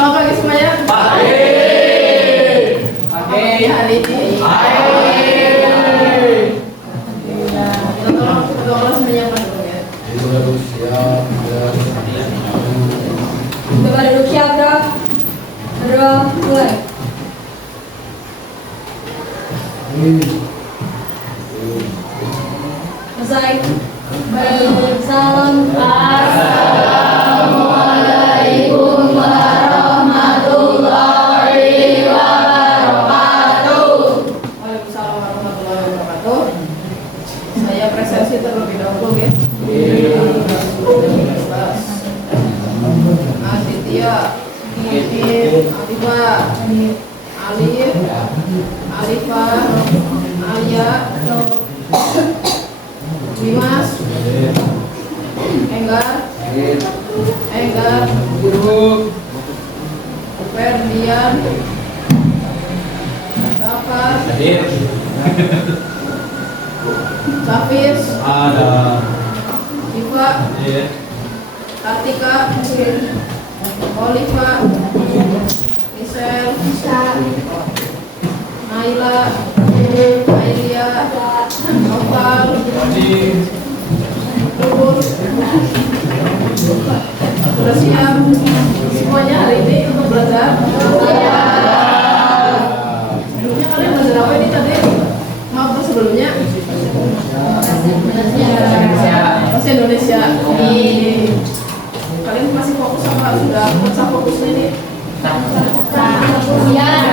Selamat pagi semuanya. Pagi. Pagi hari ini. Kita tolong kedua menyiapkan dulu ya. Coba duduk siaga. Berdua, mulai. Selesai. Salam. Assalamualaikum warahmatullahi wabarakatuh. Waalaikumsalam warahmatullahi wabarakatuh. Saya presensi terlebih dahulu ya. Aditya, Gigit, Alifa, Alif, Alifa, Alia, Dimas, Enggar, Ferdian, Dafar, Safis, Iva, Kartika, Oliva, Michelle, Naila, Ailia, Noval, Lulus. Sudah siap semuanya hari ini untuk belajar? Sebelumnya kalian belajar apa ini tadi? Maaf sebelumnya bahasa Indonesia. Kalian masih fokus apa sudah masa fokusnya ini?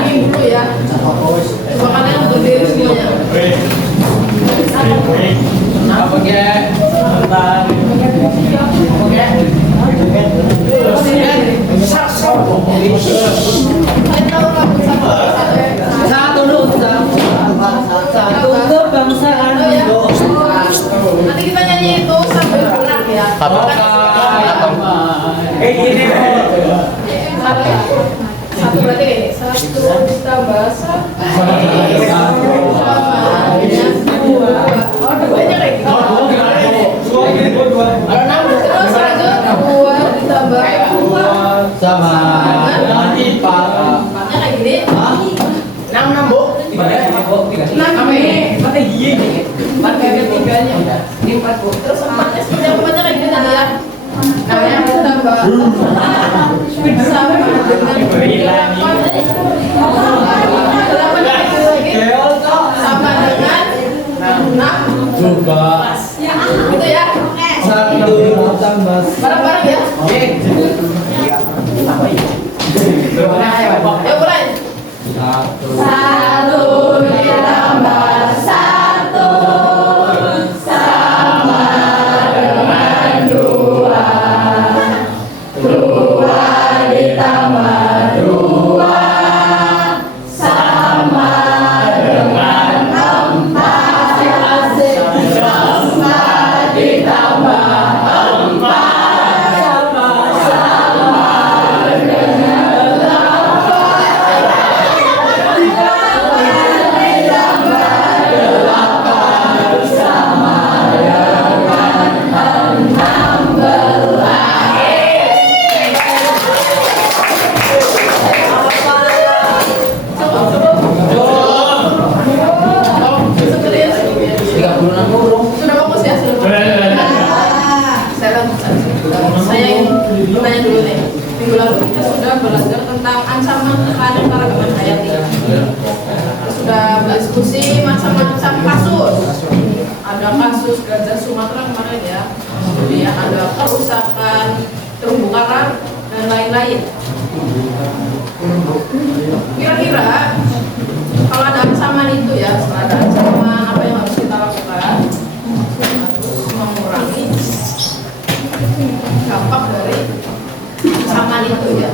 Ini dulu ya. Coba kalian berdiri semuanya. Apa ya? Satu nusa, satu kebangsaan. Nanti kita nyanyi itu sambil gerak ya. Satu berarti gini. Satu ditambah satu sama dengan dua. Oh, duanya kayak gitu. Terus lanjut dua ditambah dua sama dengan IPA. empatnya kayak gini. Enam bu. Enam ini. Empat kali tiganya. Ini empat bu. Terus empatnya seperti empatnya kayak gini tadi ya. Nah yang ditambah sama dengan delapan. Delapan kayak gitu lagi. Sama dengan enam. Juga. Gitu ya. Satu tambah. Bareng-bareng ya. Ya mulai. Satu ditambah satu sama dengan dua. Dua ditambah dua sama dengan empat. Empat ditambah sudah fokus ya, sudah fokus. Saya ingin bertanya dulu nih. Minggu lalu kita sudah belajar tentang ancaman terhadap keragaman hayati. Kita sudah berdiskusi macam-macam kasus. Ada kasus gajah Sumatera kemarin ya. Kemudian ada kerusakan terumbu karang dan lain-lain. Kira-kira kalau ada ancaman itu ya, setelah ada ancaman apa yang harus kita lakukan? Harus mengurangi dampak dari ancaman itu ya.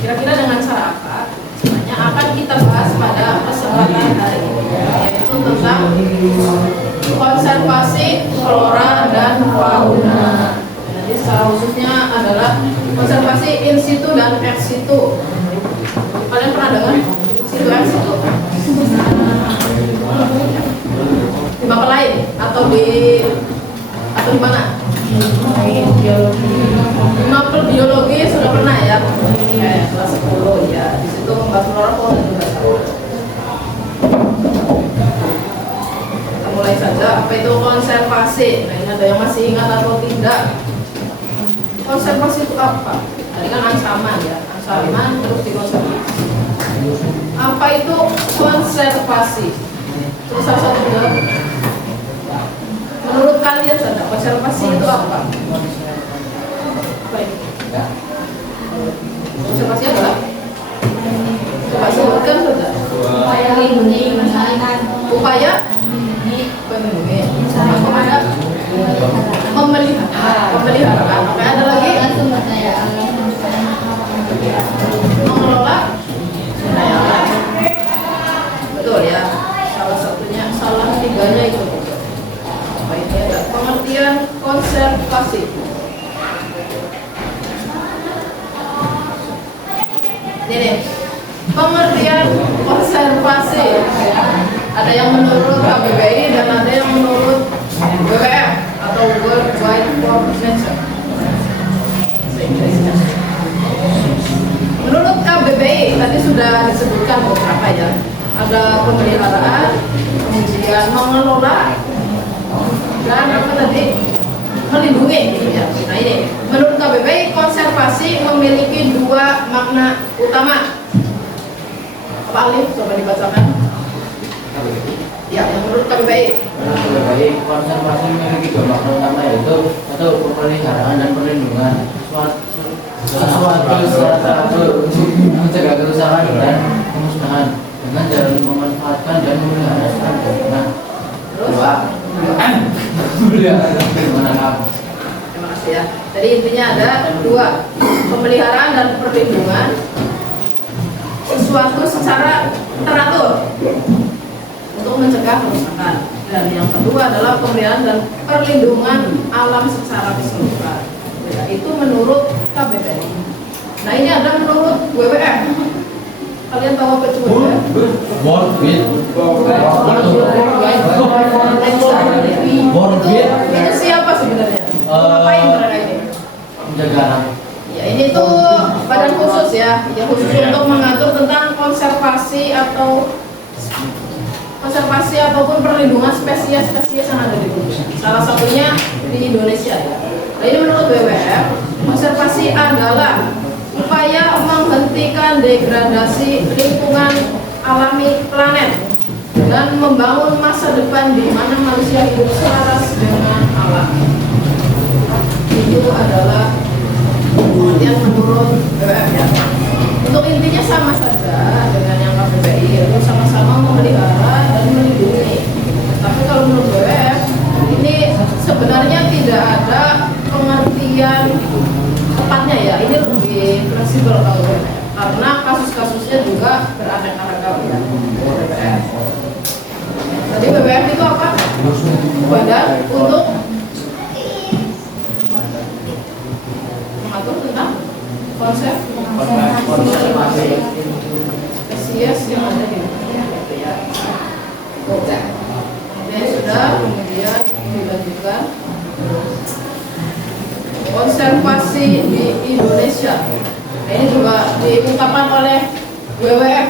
Kira-kira dengan cara apa? Sebenarnya akan kita bahas pada kesempatan hari ini, yaitu tentang konservasi flora dan fauna. Jadi secara khususnya adalah konservasi in situ dan ex situ. Kalian pernah dengar in situ ex situ? Di mapel lain atau di mana? Di mapel biologi sudah pernah ya? kayak kelas 10 ya. Di situ membahas flora fauna juga tahu. Kita mulai saja. Apa itu konservasi? Nah, ini ada yang masih ingat atau tidak? Konservasi itu apa? Tadi kan ancaman ya, ancaman terus dikonservasi. Apa itu konservasi? Terus salah satu jawab. Menurut kalian saja, konservasi itu apa? Apa itu? Konservasi adalah? Coba sebutkan saja. Upaya lindungi masyarakat. Upaya melindungi. Apa ada? Memelihara. Apa ada lagi? Sumber daya alam. Mengelola sumber daya alam. Betul ya. Salah tiganya itu. Apa ini ada? Pengertian konservasi. Ini nih, pengertian konservasi. Ada yang menurut KBBI dan ada yang menurut WWF atau World Wide for Nature. Menurut KBBI tadi sudah disebutkan beberapa ya. Ada pemeliharaan, kemudian mengelola, dan apa tadi? Melindungi gitu ya. Nah ini, menurut KBBI konservasi memiliki dua makna utama. Apa Alif? Coba dibacakan. Ya, yang menurut KBBI. KBBI konservasi memiliki dua makna utama, yaitu satu pemeliharaan dan perlindungan sesuatu untuk mencegah kerusakan dan pemusnahan dengan cara memanfaatkan dan memelihara lingkungan. Dua, Terima kasih ya. Jadi intinya ada dua, pemeliharaan dan perlindungan sesuatu secara teratur untuk mencegah kerusakan. Dan yang kedua adalah pemeliharaan dan perlindungan alam secara keseluruhan. Ya, itu menurut KBBI. Nah ini ada menurut WWF. Kalian tahu apa itu WWF? Itu siapa sebenarnya? Ngapain mereka ini? penjagaan. Ya ini tuh badan khusus ya, yang khusus untuk mengatur tentang konservasi ataupun perlindungan spesies-spesies yang ada di dunia. Salah satunya di Indonesia ya. Nah, ini menurut WWF, konservasi adalah upaya menghentikan degradasi lingkungan alami planet dan membangun masa depan di mana manusia hidup selaras dengan alam. Itu adalah pengertian menurut WWF ya. Untuk intinya sama saja dengan yang KBBI, yaitu sama-sama memelihara dan melindungi. Tapi kalau menurut WWF ini sebenarnya tidak ada pengertian tepatnya ya. Ini lebih fleksibel kalau WWF karena kasus-kasusnya juga beraneka-ragam ya. WWF. Jadi WWF itu apa? Badan untuk mengatur tentang konsep spesies yang ada di dunia gitu ya. Oke. Ini sudah, kemudian dilanjutkan konservasi di Indonesia. Nah, ini juga diungkapkan oleh WWF.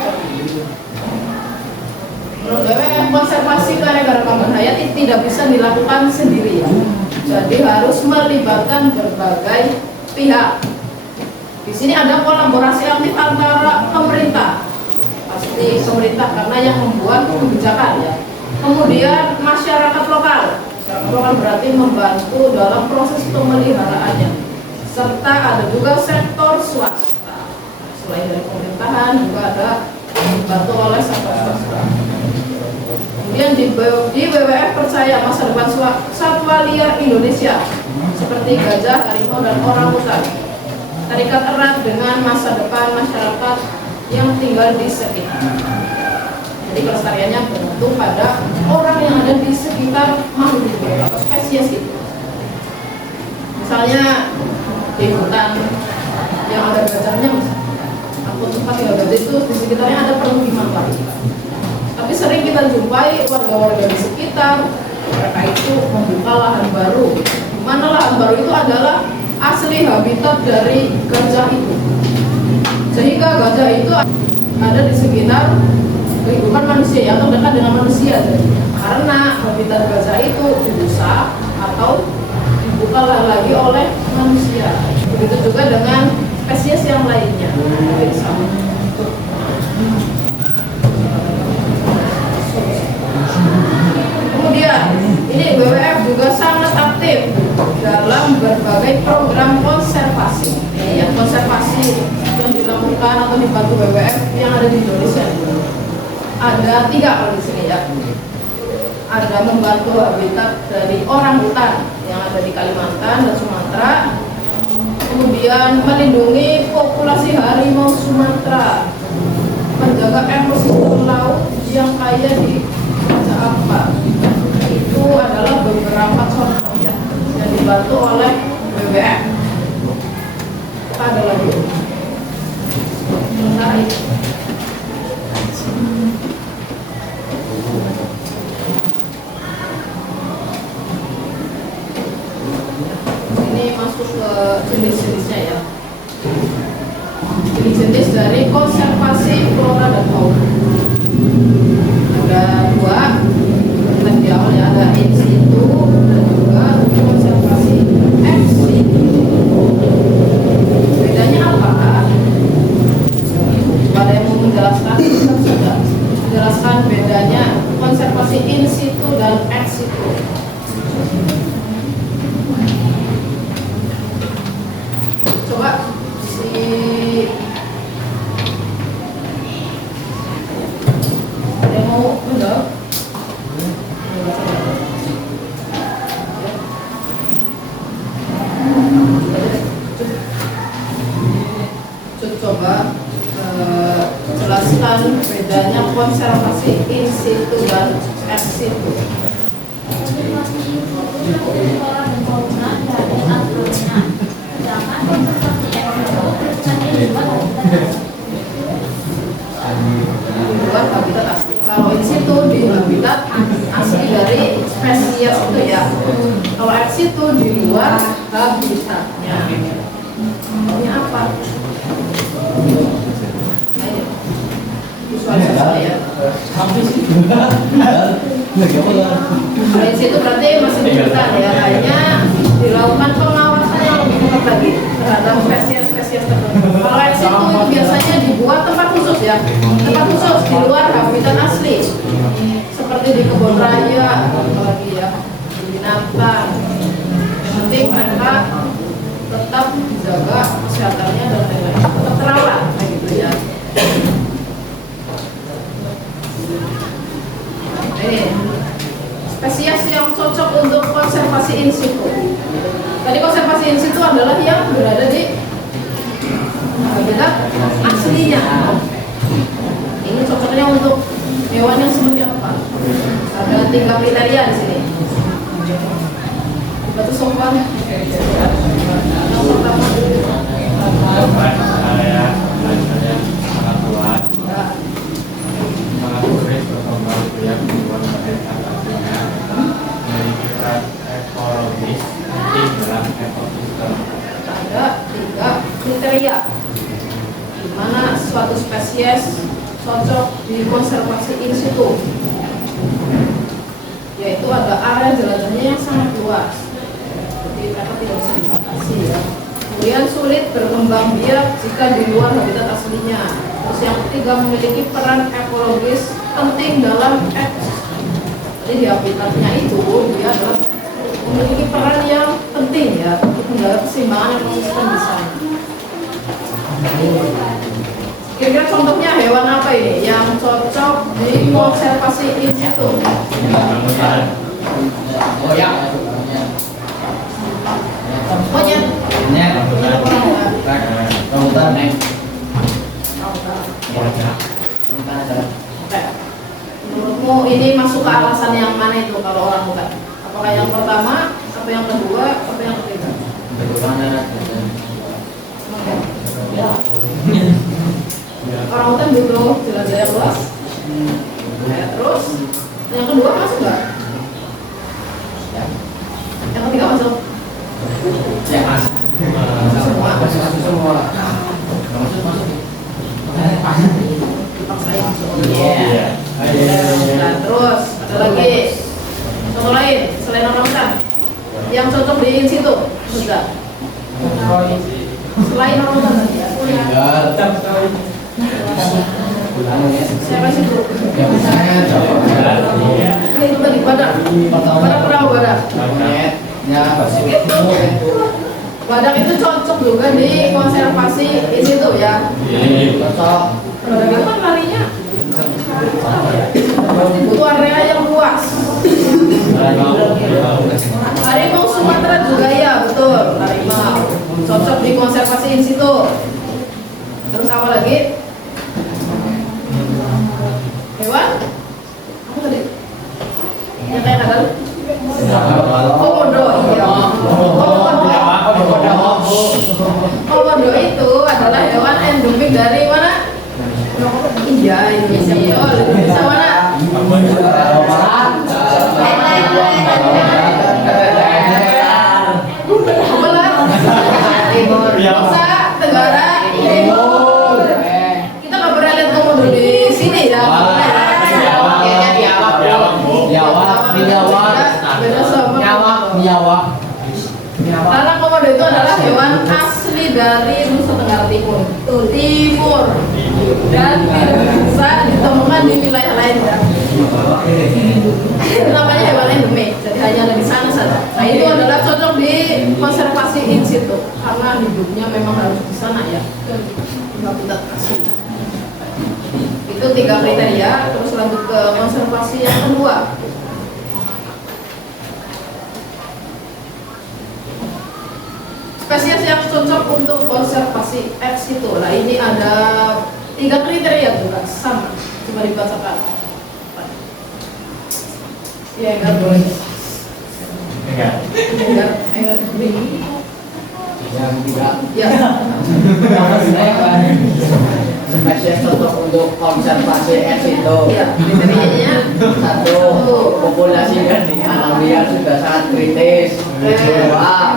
Menurut WWF, konservasi keanekaragaman hayati tidak bisa dilakukan sendirian. Jadi harus melibatkan berbagai pihak. Di sini ada kolaborasi aktif antara pemerintah, pasti pemerintah karena yang membuat kebijakan ya. Kemudian masyarakat lokal. Masyarakat lokal berarti membantu dalam proses pemeliharaannya. Serta ada juga sektor swasta. Selain dari pemerintahan juga ada dibantu oleh sektor swasta. Kemudian di WWF percaya masa depan satwa liar Indonesia seperti gajah, harimau, dan orangutan terikat erat dengan masa depan masyarakat yang tinggal di sekitar. Jadi kelestariannya bergantung pada orang yang ada di sekitar makhluk hidup atau spesies itu. Misalnya di hutan yang ada gajahnya misalnya, atau tempat yang ada itu di sekitarnya ada permukiman warga. Tapi sering kita jumpai warga-warga di sekitar mereka itu membuka lahan baru. Di mana lahan baru itu adalah asli habitat dari gajah itu. Sehingga gajah itu ada di sekitar kehidupan manusia atau dekat dengan manusia. Karena habitat gajah itu dirusak atau dibuka lagi oleh manusia. Begitu juga dengan spesies yang lainnya. Kemudian ini WWF juga sangat aktif dalam berbagai program konservasi. Ya, konservasi yang dilakukan atau dibantu WWF yang ada di Indonesia. Ada 3 kalau di sini ya. Ada membantu habitat dari orang hutan yang ada di Kalimantan dan Sumatera. Kemudian melindungi populasi harimau Sumatera, menjaga ekosistem laut yang kaya di Raja Ampat. Itu adalah beberapa contoh ya yang dibantu oleh WWF. Ada lagi. Menarik. Ini masuk ke jenis-jenisnya ya. Jenis-jenis dari konservasi flora dan fauna. Ada 2 di awal ya, ada in situ dan juga konservasi ex situ. Bedanya apa? Ada yang mau menjelaskan? Sudah menjelaskan bedanya konservasi in situ dan ex situ. Coba ada yang mau menjawab? Coba jelaskan bedanya konservasi in situ dan ex situ. Konservasi itu flora dan fauna dari aturannya. Sedangkan konservasi ekosistem hanya dibuat Di luar habitat asli. Kalau in situ di habitat asli dari spesies itu ya. Kalau ex situ di luar habitatnya. Ini apa? Ayo. Visualisasi ya. In situ berarti masih di hutan ya. Hanya dilakukan pengawasan yang lebih ketat lagi terhadap spesies-spesies tertentu. Kalau ex situ itu biasanya dibuat tempat khusus ya. Tempat khusus di luar habitat asli. Seperti di kebun raya, apalagi ya, di binatang. Yang penting mereka tetap dijaga kesehatannya dan lain-lain. Tetap terawat kayak gitu ya. Ini spesies yang cocok untuk konservasi in situ. Tadi konservasi in situ adalah yang berada di habitat aslinya. Ini cocoknya untuk hewan yang seperti apa? Ada 3 kriteria di sini. Batu sopan. Yang pertama ada 3 kriteria di mana suatu spesies cocok dikonservasi in situ, yaitu ada area jelajahnya yang sangat luas, jadi mereka tidak bisa dibatasi ya. Kemudian sulit berkembang biak jika di luar habitat aslinya. Terus yang ketiga memiliki peran ekologis penting dalam ekosistem. Jadi di habitatnya itu dia adalah memiliki peran yang penting ya untuk menjaga keseimbangan ekosistem di sana. Kira-kira contohnya hewan apa ini yang cocok di konservasi in situ? Monyet. Menurutmu ini masuk ke alasan yang mana itu kalau orang hutan? Apakah yang pertama, atau yang kedua, atau yang ketiga? Orang hutan butuh jelajah yang luas. Terus yang kedua masuk nggak? Yang ketiga masuk? Ya masuk. Semua. Masuk semua. Masuk. Selain Ramadan tadi ya. Saya kasih dulu. Ini itu tadi badak. Badak perahu badak. Badak itu cocok juga di konservasi di situ ya. Badak itu kan larinya pasti butuh area yang luas. Harimau Sumatera juga ya, betul. Harimau cocok di konservasi in situ. Terus apa lagi? Hewan? Apa tadi? Yang kayak kadal? Komodo, iya. Komodo itu adalah hewan endemik dari mana? Iya, Indonesia betul. Indonesia mana? Nusa Tenggara Timur. Kita nggak pernah lihat komodo di sini ya. Karena komodo itu adalah hewan asli dari Nusa Tenggara Timur. Dan tidak bisa ditemukan di wilayah lain ya. Itu namanya hewan endemik, jadi hanya ada di sana saja. Nah itu adalah cocok di konservasi in situ karena hidupnya memang harus di sana ya. Habitat asli. Itu 3 kriteria. Terus lanjut ke konservasi yang kedua. Spesies yang cocok untuk konservasi ex situ. Nah ini ada 3 kriteria juga sama. Coba dibacakan. Ya enggak boleh. Enggak. Yang tidak. Ya. Spesies cocok untuk konservasi es itu. Ya. Kriterianya 1. Populasinya di alamiah sudah sangat kritis. 2.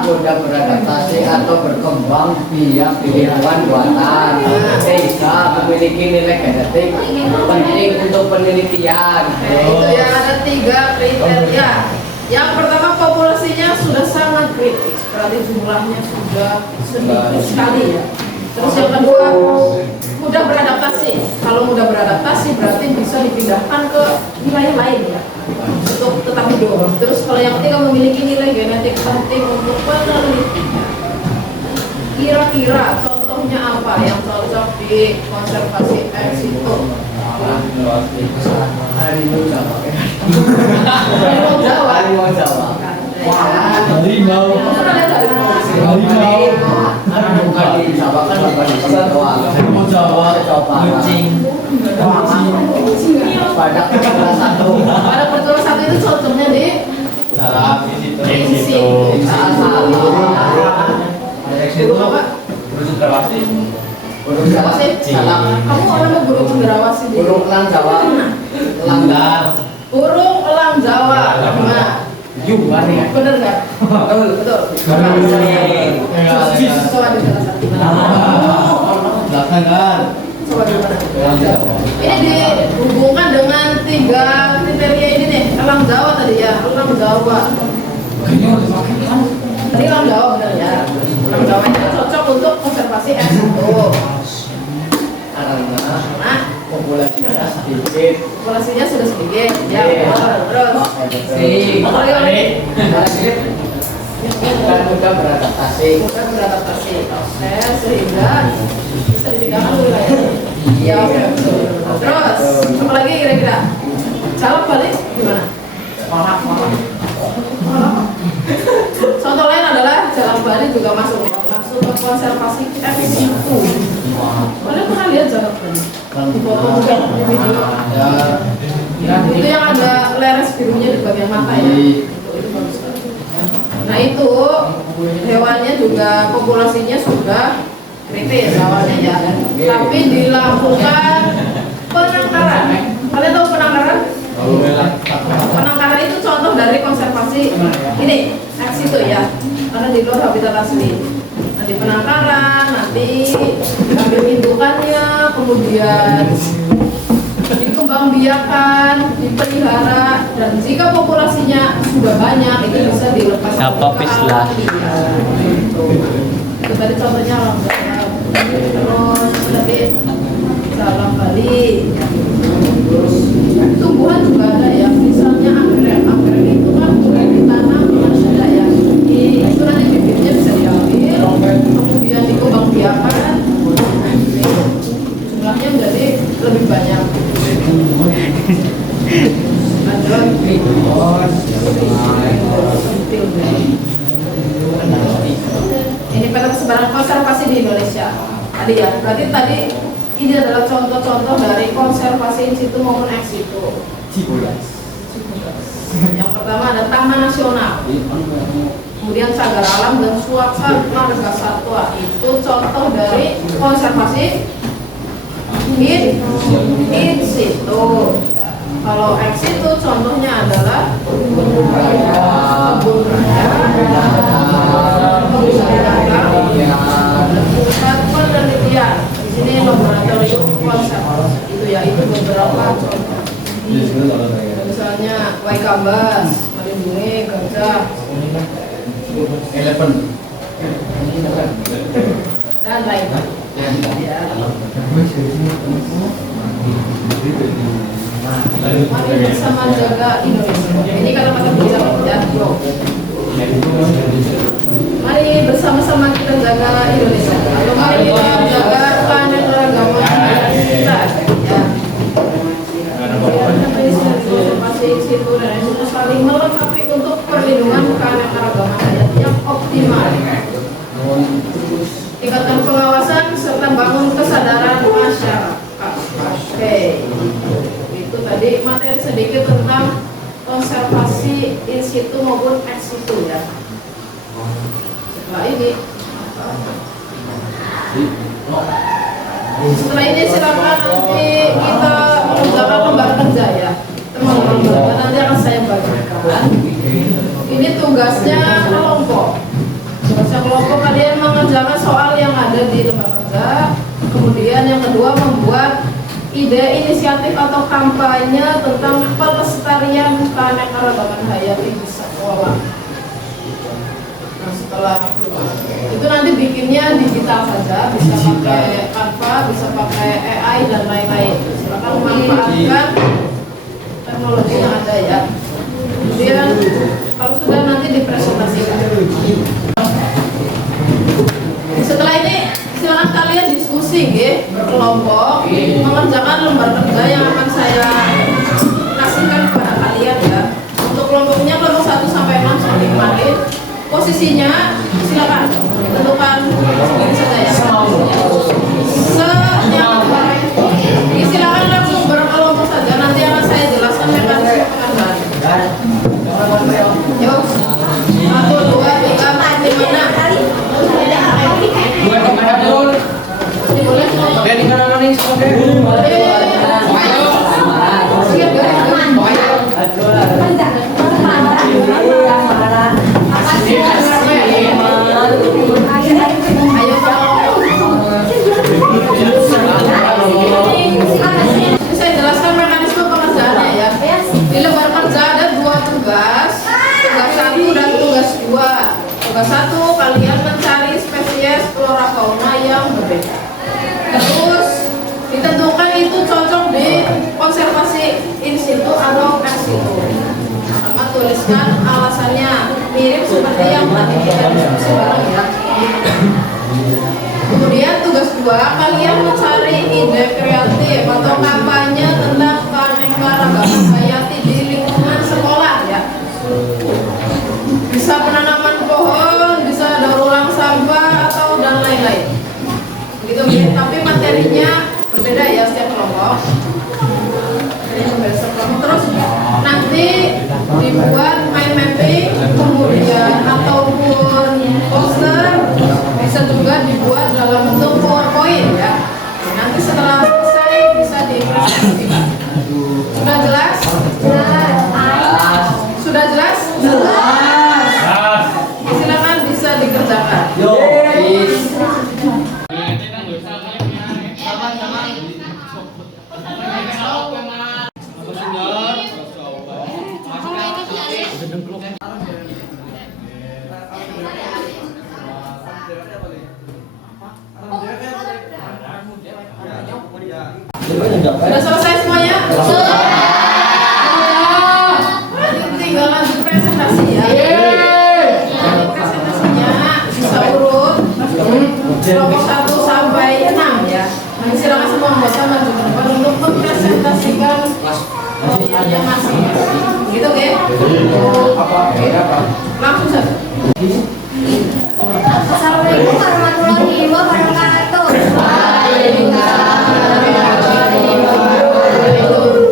Mudah beradaptasi atau berkembang biak di lingkungan buatan. 3. Memiliki nilai genetik penting untuk penelitian. Itu ya ada 3 kriteria. Yang pertama populasinya sudah sangat kritis, berarti jumlahnya sudah sedikit sekali ya. Terus yang kedua mudah beradaptasi. Kalau mudah beradaptasi berarti bisa dipindahkan ke wilayah lain ya untuk tetap hidup. Terus kalau yang ketiga memiliki nilai genetik penting untuk penelitian. Kira-kira contohnya apa yang cocok di konservasi ex situ? Harimau Jawa. Harimau Jawa. Harimau Jawa. Harimau. Bukan di Jawa kan bukan di Jawa. Harimau Jawa. Kucing. Badak keturunan 1. Pada pertujuan 1 itu cocoknya di Darat di situ. burung apa? Burung Jawa. Salah. Kamu orangnya burung cendrawasih di Burung elang Jawa. Langgar. burung elang Jawa. Nah, Juga nih. bener nggak? Betul. Coba dijelaskan. Belakangan. Coba gimana? Ini dihubungkan dengan 3 kriteria ini nih. Elang Jawa tadi ya, elang Jawa. Tadi elang Jawa bener ya. Elang Jawa itu cocok untuk konservasi es itu. Karena populasinya sedikit. Populasinya sudah sedikit. Ya, terus. Apa lagi? Dan mudah beradaptasi. Mudah beradaptasi proses sehingga bisa dipindahkan ke wilayah. Iya, oke. Terus, apa lagi kira-kira? Calak balik gimana? Contoh lain adalah jalan balik juga masuk ya, masuk ke konservasi ex situ. Kalian pernah lihat jalan balik? Di foto mungkin di video. Itu yang ada leres birunya di bagian mata ya. Itu bagus sekali. Nah itu hewannya juga populasinya sudah kritis awalnya ya, tapi dilakukan penangkaran. Kalian tahu penangkaran? Penangkaran itu contoh dari konservasi ini ex situ ya, karena di luar habitat asli. Nanti penangkaran, nanti ambil indukannya, kemudian dikembangbiakan, dipelihara, dan jika populasinya sudah banyak itu bisa dilepas ke Topis lah. alam. Itu tadi contohnya alam Jawa. Terus tadi salam Bali. Terus tumbuhan juga ada ya. Misalnya anggrek itu kan ditanam dengan sudah ya. Itu nanti bibitnya bisa diambil, kemudian dikembangbiakan. Jumlahnya menjadi lebih banyak. Ada ini peta persebaran konservasi di Indonesia. Tadi ya, berarti tadi ini adalah contoh-contoh dari konservasi in situ maupun ex situ. Yang pertama ada Taman Nasional, kemudian Cagar Alam dan Suaka Marga Satwa. Itu contoh dari konservasi in situ. Kalau ex situ contohnya adalah kebun raya, pusat penelitian. Di sini laboratorium konservasi itu ya, itu beberapa contoh. Misalnya Waikambas melindungi gajah dan lain-lain. Ya. Mari bersama jaga Indonesia. Ini kata-kata bijak ya, bro. Mari bersama-sama kita jaga Indonesia. Lalu mari kita jaga keanekaragaman kita. Ya. Konservasi situ dan itu saling melengkapi untuk perlindungan keanekaragaman hayat yang optimal. Tingkatkan pengawasan serta bangun kesadaran masyarakat. Oke. Itu tadi materi sedikit tentang konservasi in situ maupun ex situ ya. Setelah ini silakan nanti kita mengerjakan lembar kerja ya, teman-teman. Nanti akan saya bagikan. Ini tugasnya kelompok. Tugasnya kelompok kalian mengerjakan soal yang ada di lembar kerja. Kemudian yang kedua membuat ide inisiatif atau kampanye tentang pelestarian keanekaragaman hayati di sekolah. Nah, setelah itu nanti bikinnya digital saja, bisa pakai Canva, bisa pakai AI dan lain-lain. Silakan memanfaatkan teknologi yang ada ya. Kemudian kalau sudah nanti dipresentasikan. Setelah ini silakan kalian diskusi ya, berkelompok mengerjakan lembar kerja yang akan saya kasihkan kepada kalian ya. Untuk kelompoknya kelompok 1 sampai 6 seperti kemarin. Posisinya silakan tentukan sendiri saja ya. Ini silakan langsung berkelompok saja, nanti akan saya jelaskan mekanisme pengerjaan. Yuk, 1, 2, 3, 4, 5, 6. Ini boleh? Dari kanan nih, saya jelaskan mekanisme pengerjaannya ya. Di lembar kerja ada 2 tugas, tugas 1 dan tugas 2. Tugas 1 kalian mencari spesies flora fauna yang berbeda. Terus ditentukan itu cocok di konservasi in situ atau ex situ. Sama tuliskan alasannya, mirip seperti yang tadi kita diskusi bareng ya. Kemudian tugas 2 kalian mencari ide kreatif atau kampanye tentang keanekaragaman hayati di lingkungan sekolah ya. Bisa penanaman pohon, bisa daur ulang sampah atau dan lain-lain. Gitu ya. Tapi materinya berbeda ya setiap kelompok. Terus nanti dibuat mind mapping, kemudian ataupun poster, bisa juga dibuat dalam bentuk PowerPoint ya. Nanti setelah selesai bisa dipresentasikan. Sudah jelas? Sudah jelas? Jelas. Silakan bisa dikerjakan. Sudah selesai semuanya? Tinggalan presentasi ya. Presentasinya bisa urut kelompok 1 sampai 6 ya. Nanti silakan semua anggota maju ke depan untuk mempresentasikan proyeknya masing-masing. Gitu ya? Langsung saja. Assalamualaikum warahmatullahi wabarakatuh.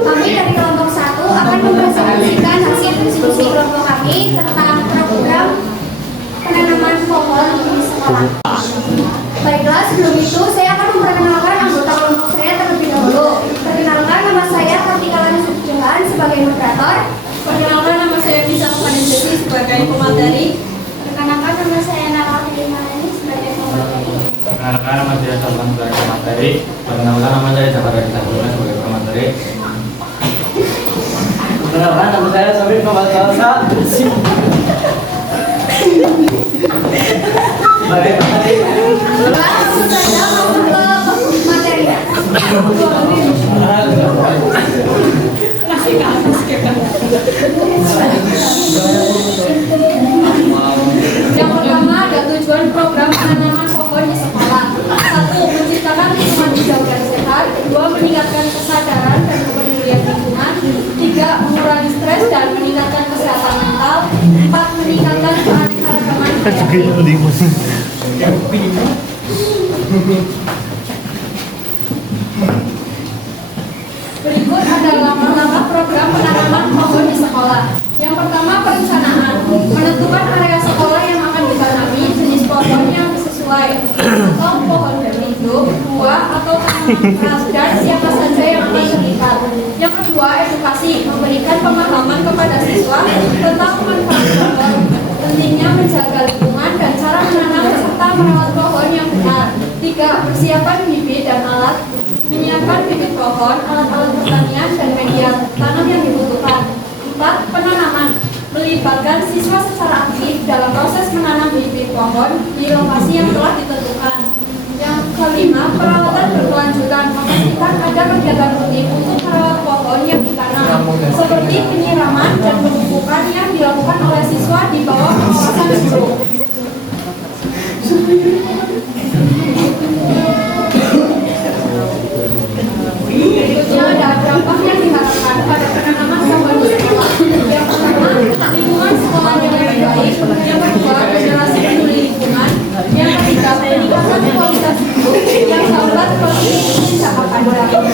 Kami dari kelompok 1 akan mempresentasikan hasil diskusi kelompok kami tentang program penanaman pohon di sekolah. Baiklah, sebelum itu saya akan memperkenalkan anggota kelompok saya terlebih dahulu. Perkenalkan, nama saya Kartika Lani Sujohan sebagai moderator. Perkenalkan, nama saya Bisa Muhammad sebagai pemateri. Perkenalkan, nama saya Nala Hilimani sebagai pemateri. Perkenalkan nama saya Salman sebagai pemateri. Perkenalkan nama saya Jafar Rizalullah sebagai pemateri. Perkenalkan nama saya Sabit Muhammad Salsa. Langsung saja masuk ke materi. Yang pertama ada tujuan program penanaman pohon di sekolah. 1. Menciptakan lingkungan hijau dan sehat. 2. Meningkatkan kesadaran dan kepedulian lingkungan. 3. Mengurangi stres dan meningkatkan kesehatan mental. 4. Meningkatkan keanekaragaman hayati. Berikut adalah langkah-langkah program penanaman pohon di sekolah. Yang pertama, perencanaan. Menentukan area sekolah yang akan ditanami, jenis pohon yang sesuai, atau pohon berhidup, buah, atau tanaman keras, dan siapa saja yang akan terlibat. Yang kedua, edukasi. Memberikan pemahaman kepada siswa tentang manfaat pohon, pentingnya menjaga lingkungan dan cara menanam serta merawat pohon yang benar. 3. Persiapan bibit dan alat. Menyiapkan bibit pohon, alat-alat pertanian, dan media tanam yang dibutuhkan. 4. Penanaman. Melibatkan siswa secara aktif dalam proses menanam bibit pohon di lokasi yang telah ditentukan. Yang kelima, perawatan berkelanjutan. Memastikan ada kegiatan rutin untuk merawat pohon yang ditanam, seperti penyiraman dan pemupukan yang dilakukan oleh siswa di bawah pengawasan guru. Berikutnya ada dampak yang diharapkan pada penanaman pohon di sekolah. Yang pertama, lingkungan sekolah yang lebih baik. Yang kedua, generasi peduli lingkungan. Yang ketiga, peningkatan kualitas hidup. Yang keempat, kontribusi jangka panjang.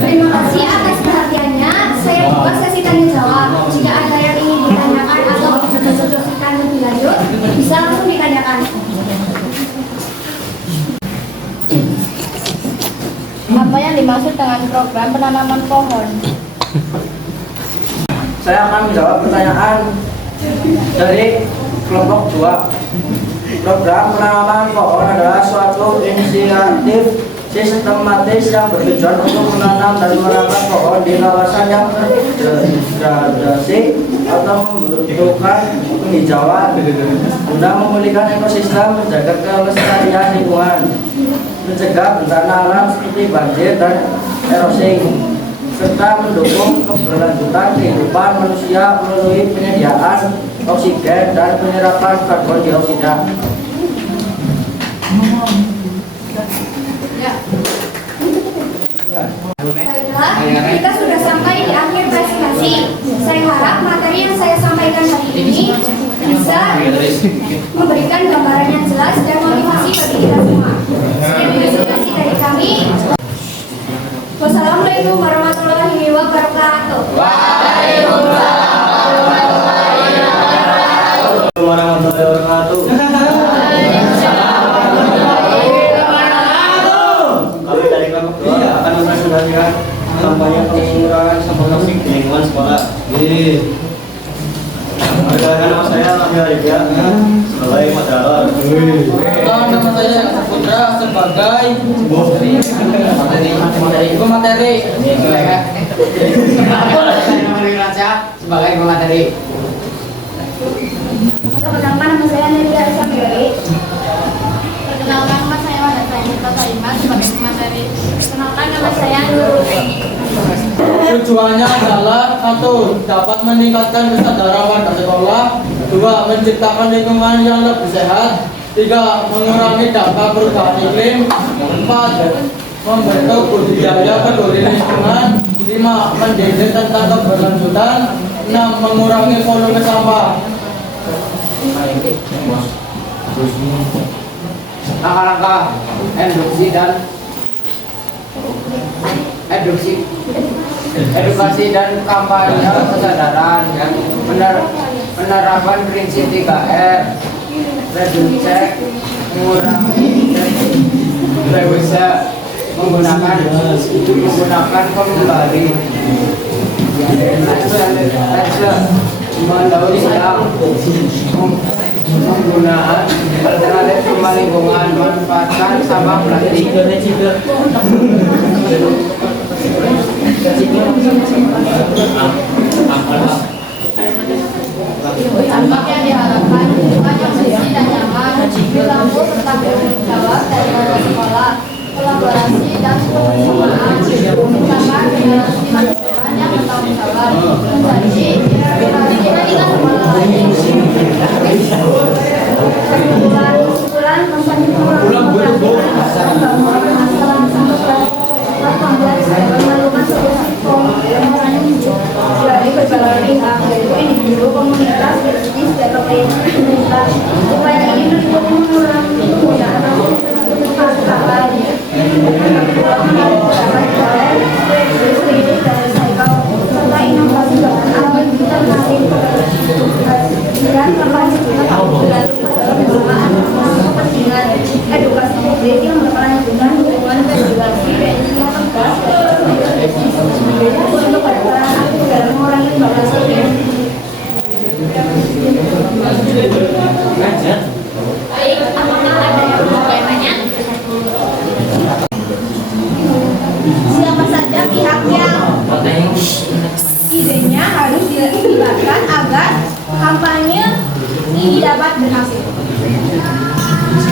Terima kasih atas perhatiannya. Saya buka sesi tanya jawab. Jika ada yang ingin ditanyakan atau didiskusikan lebih lanjut, bisa langsung ditanyakan. Apa yang dimaksud dengan program penanaman pohon? Saya akan menjawab pertanyaan dari kelompok 2. Program penanaman pohon adalah suatu inisiatif sistematis yang bertujuan untuk menanam dan merawat pohon di kawasan yang terdegradasi atau membutuhkan penghijauan guna memulihkan ekosistem, menjaga kelestarian lingkungan, mencegah bencana alam seperti banjir dan erosi, serta mendukung keberlanjutan kehidupan manusia melalui penyediaan oksigen dan penyerapan karbon dioksida. Baiklah, kita sudah sampai di akhir presentasi. Saya harap materi yang saya sampaikan hari ini bisa memberikan gambaran yang jelas dan motivasi bagi kita semua. Sekian presentasi dari kami. Wassalamualaikum warahmatullahi wabarakatuh. Warahmatullahi wabarakatuh. Kami dari kelompok 2 akan mempresentasikan kampanye pengurangan sampah plastik di lingkungan sekolah. Perkenalkan, nama saya Rahmi Arifia sebagai moderator. Nama saya Putra sebagai pemateri. Saya sebagai pemateri. Perkenalkan, nama saya Nurul. Tujuannya adalah satu, dapat meningkatkan kesadaran warga sekolah, dua, menciptakan lingkungan yang lebih sehat, tiga, mengurangi dampak perubahan iklim, empat, membentuk budidaya peduli lingkungan, lima, mendidik tentang keberlanjutan, enam, mengurangi volume sampah. Langkah-langkah edukasi dan kampanye kesadaran, penerapan prinsip 3R, reduce, check, mengurangi, revise, menggunakan kembali, mendaur ulang, penggunaan alternatif ramah lingkungan, manfaatkan sampah plastik. Dampak yang diharapkan lingkungan yang bersih dan nyaman, berlaku tentang tanggung jawab dari warga sekolah, kolaborasi dan kebersamaan, menciptakan generasi masa depan yang bertanggung jawab, menjadi kita sekolah lagi. Kesimpulan dari berbagai pihak, yaitu individu, komunitas, bisnis, dan pemerintah. Upaya ini meliputi mengurangi penggunaan plastik, menarik beberapa listrik dan recycle, serta inovasi bahan alternatif dan kelanjutan dalam kepentingan edukasi publik yang berkelanjutan hubungan regulasi dan tegas untuk peran aktif dalam mengurangi limbah plastik. Baik, apakah ada yang mau bertanya? Siapa saja pihak yang idenya harus dilibatkan agar kampanye ini dapat berhasil?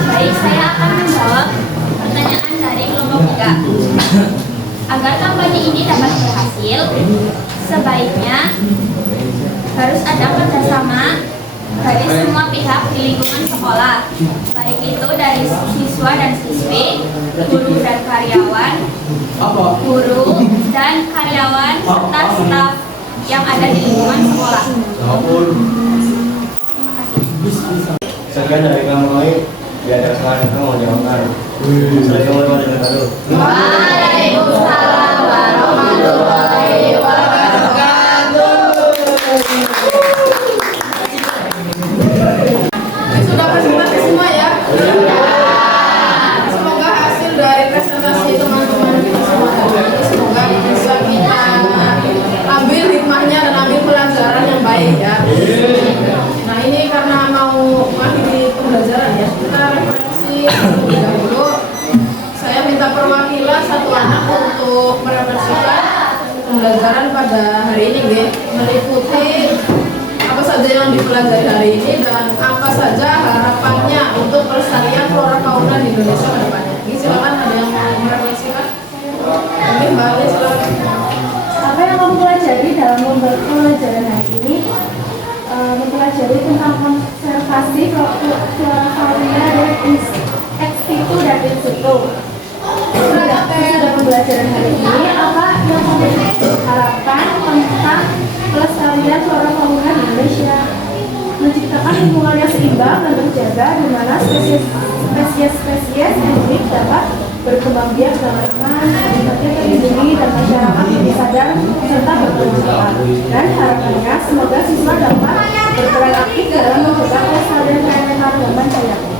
Baik, saya akan menjawab pertanyaan dari kelompok 3. Agar kampanye ini dapat berhasil, sebaiknya harus ada kerjasama dari semua pihak di lingkungan sekolah, baik itu dari siswa dan siswi, guru dan karyawan, guru dan karyawan, serta staf yang ada di lingkungan sekolah. Terima kasih. Sekian dari kami, biar ada kesalahan kamu mau jawabkan. Assalamualaikum warahmatullahi wabarakatuh. Waalaikumsalam warahmatullahi wabarakatuh. Sudah presentasi semua ya? Semoga hasil dari presentasi teman-teman kita semua tadi semoga bisa kita ambil hikmahnya dan ambil pelajaran yang baik ya. Nah ini karena mau mengakhiri pembelajaran ya, kita refleksi terlebih dahulu. Saya minta perwakilan satu anak untuk merefleksikan pembelajaran pada hari ini, meliputi apa saja yang dipelajari hari ini dan apa saja harapannya untuk pelestarian flora fauna di Indonesia ke depannya. Ini silakan, ada yang mau merefleksikan? Mungkin Mbak Ali silakan. Apa yang kamu pelajari dalam pembelajaran hari ini? Mempelajari tentang konservasi flora fauna dan ex situ dan in situ. Sudah pembelajaran hari ini, apa yang kamu harapkan tentang pelestarian flora fauna di Indonesia? Menciptakan lingkungan yang seimbang dan terjaga di mana spesies endemik dapat berkembang biak dengan aman, habitatnya terlindungi dan masyarakat lebih sadar serta berkelanjutan. Dan harapannya semoga siswa dapat berperan aktif dalam menjaga kelestarian keanekaragaman hayati.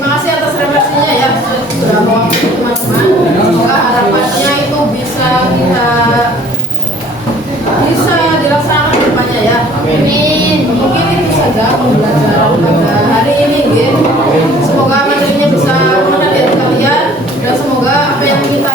Terima kasih atas refleksinya ya, sudah mewakili teman-teman. Semoga harapannya itu bisa dilaksanakan ke depannya ya. Amin. Mungkin itu saja pembelajaran pada hari ini. Semoga materinya bisa menarik kalian dan semoga apa yang kita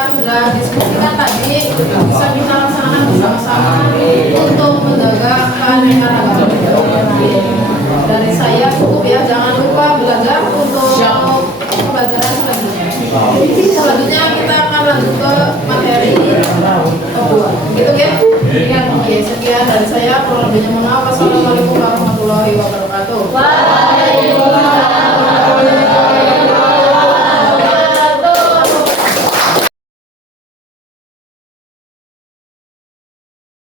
Wassalamualaikum warahmatullahi wabarakatuh.